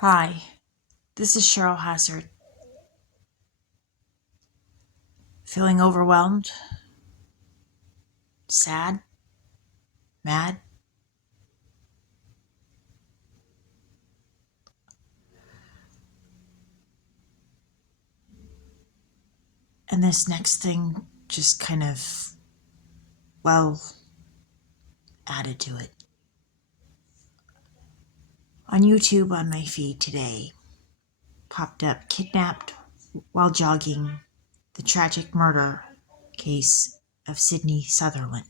Hi, this is Cheryl Hazard. Feeling overwhelmed? Sad? Mad? And this next thing just kind of, well, added to it. On YouTube on my feed today, popped up kidnapped while jogging, the tragic murder case of Sydney Sutherland.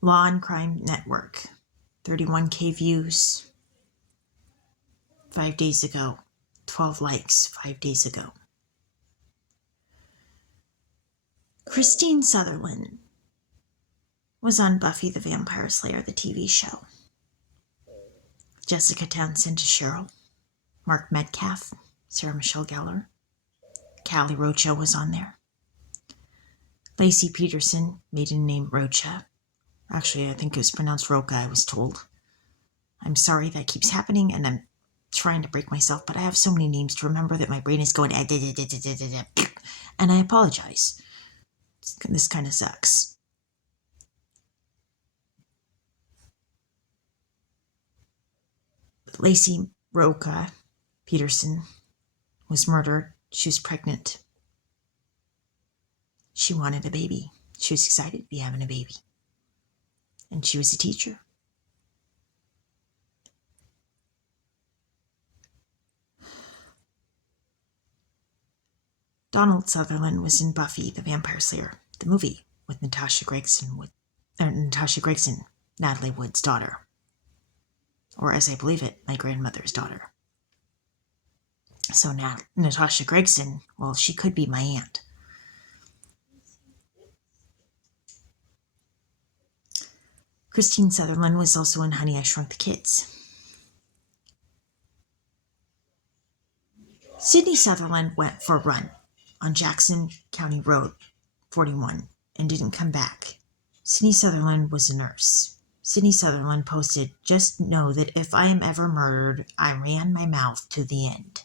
Law and Crime Network, 31K views 5 days ago, 12 likes 5 days ago. Christine Sutherland was on Buffy the Vampire Slayer, the TV show. Jessica Townsend to Cheryl, Mark Metcalf, Sarah Michelle Gellar, Callie Rocha was on there. Lacey Peterson, maiden name Rocha. Actually, I think it was pronounced Roca, I was told. I'm sorry that keeps happening, and I'm trying to break myself, but I have so many names to remember that my brain is going, and I apologize. This kind of sucks. Lacey Roca Peterson was murdered. She was pregnant. She wanted a baby. She was excited to be having a baby. And she was a teacher. Donald Sutherland was in Buffy the Vampire Slayer, the movie, with Natasha Gregson, Natalie Wood's daughter. Or as I believe it, my grandmother's daughter. So Natasha Gregson, well, she could be my aunt. Christine Sutherland was also in Honey, I Shrunk the Kids. Sydney Sutherland went for a run on Jackson County Road 41 and didn't come back. Sydney Sutherland was a nurse. Sydney Sutherland posted, "Just know that if I am ever murdered, I ran my mouth to the end."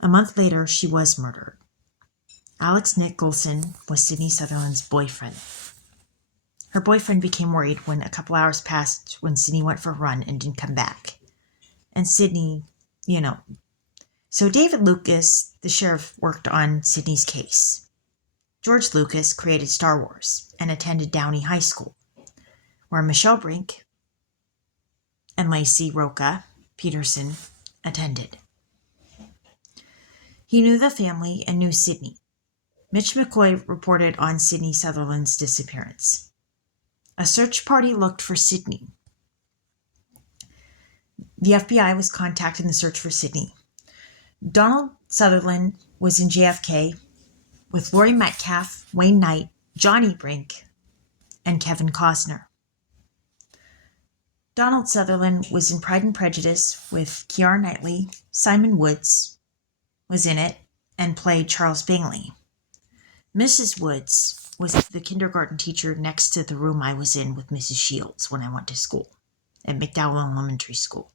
A month later, she was murdered. Alex Nicholson was Sydney Sutherland's boyfriend. Her boyfriend became worried when a couple hours passed when Sydney went for a run and didn't come back. And Sydney, So David Lucas, the sheriff, worked on Sydney's case. George Lucas created Star Wars and attended Downey High School, where Michelle Brink and Lacey Roca Peterson attended. He knew the family and knew Sydney. Mitch McCoy reported on Sydney Sutherland's disappearance. A search party looked for Sydney. The FBI was contacted in the search for Sydney. Donald Sutherland was in JFK with Laurie Metcalf, Wayne Knight, Johnny Brink, and Kevin Costner. Donald Sutherland was in Pride and Prejudice with Keira Knightley. Simon Woods was in it and played Charles Bingley. Mrs. Woods was the kindergarten teacher next to the room I was in with Mrs. Shields when I went to school at McDowell Elementary School.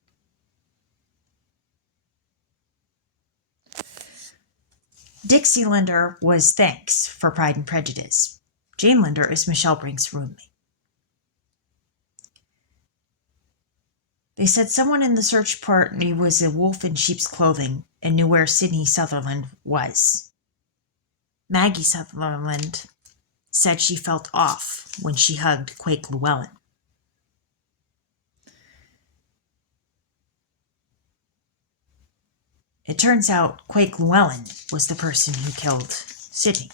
Dixie Linder was Thanks for Pride and Prejudice. Jane Linder is Michelle Brink's roommate. They said someone in the search party was a wolf in sheep's clothing and knew where Sydney Sutherland was. Maggie Sutherland said she felt off when she hugged Quake Llewellyn. It turns out Quake Llewellyn was the person who killed Sydney.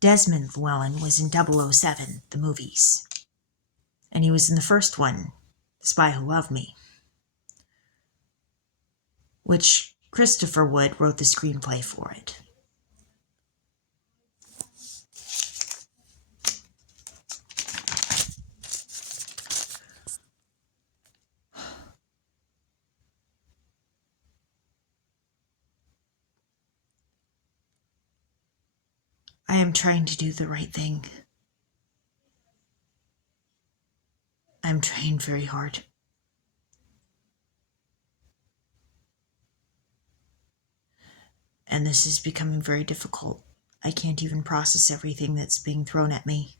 Desmond Llewellyn was in 007, the movies. And he was in the first one, The Spy Who Loved Me, which Christopher Wood wrote the screenplay for it. I am trying to do the right thing. I'm trying very hard. And this is becoming very difficult. I can't even process everything that's being thrown at me.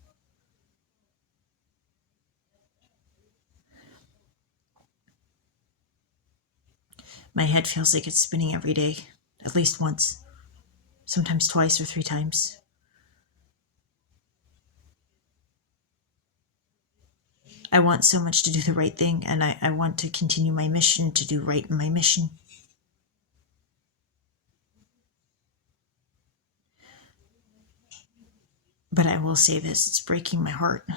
My head feels like it's spinning every day, at least once, sometimes twice or 3 times. I want so much to do the right thing, and I want to continue my mission, to do right in my mission. But I will say this, it's breaking my heart.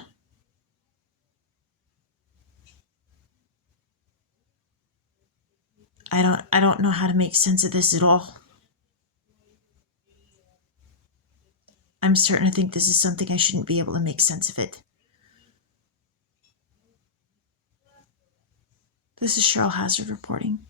I don't know how to make sense of this at all. I'm starting to think this is something I shouldn't be able to make sense of it. This is Cheryl Hazard reporting.